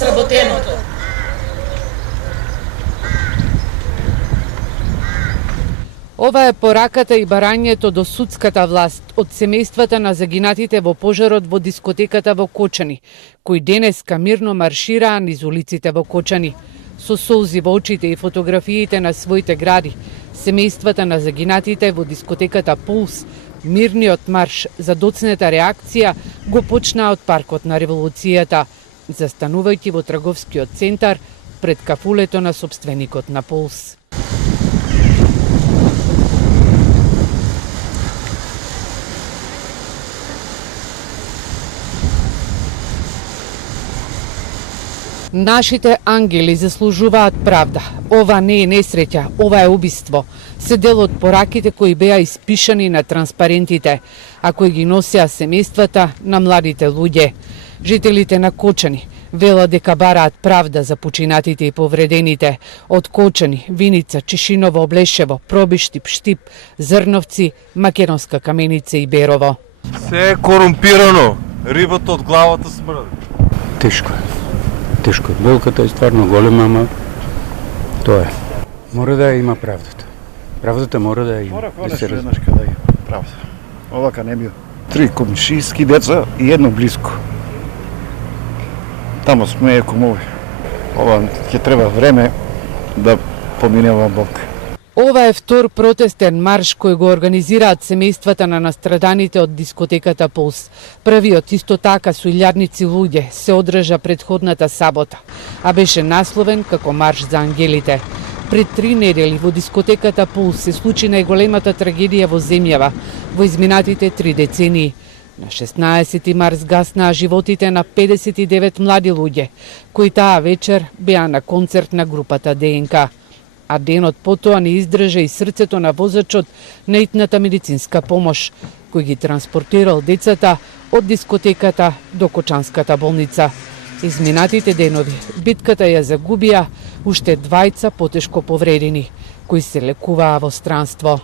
сработеното. Ова е пораката и барањето до судската власт од семејствата на загинатите во пожарот во дискотеката во Кочани, кои денеска мирно маршираа низ улиците во Кочани. Со солзи во очите и фотографиите на своите гради, семејствата на загинатите во дискотеката Пулс, мирниот марш за доцнета реакција го почнаа од паркот на Револуцијата, застанувајќи во трговскиот центар пред кафулето на сопственикот на Пулс. Нашите ангели заслужуваат правда. Ова не е несреќа, ова е убиство. Се дел од пораките кои беа испишани на транспарентите, а кои ги носеа семејствата на младите луѓе. Жителите на Кочани велат дека бараат правда за починатите и повредените од Кочани, Виница, Чешиново, Облешево, Пробиштип, Штип, Зрновци, Македонска Каменица и Берово. Се е корумпирано. Рибата од главата смрди. Тешко е. Тешко. Болката е стварно голема, ама тоа е. Мора да има правдата. Правдата мора да има. Мора конечно еднаш да има правда. Овака не бил. 3 комшиски деца и едно близко. Тамо сме кумови. Ова ќе треба време да помине ова болка. Ова е втор протестен марш кој го организираат семејствата на настраданите од дискотеката Пулс. Првиот исто така со илјадници луѓе се одржа предходната сабота, а беше насловен како Марш за ангелите. Пред 3 недели во дискотеката Пулс се случи најголемата трагедија во земјава во изминатите 3 децении. На 16 март гаснаа животите на 59 млади луѓе, кои таа вечер беа на концерт на групата ДНК. А денот потоа не издржа и срцето на возачот на итната медицинска помош, кој ги транспортирал децата од дискотеката до Кочанската болница. Изминатите денови битката ја загубија уште 2 потешко повредени, кои се лекуваа во странство.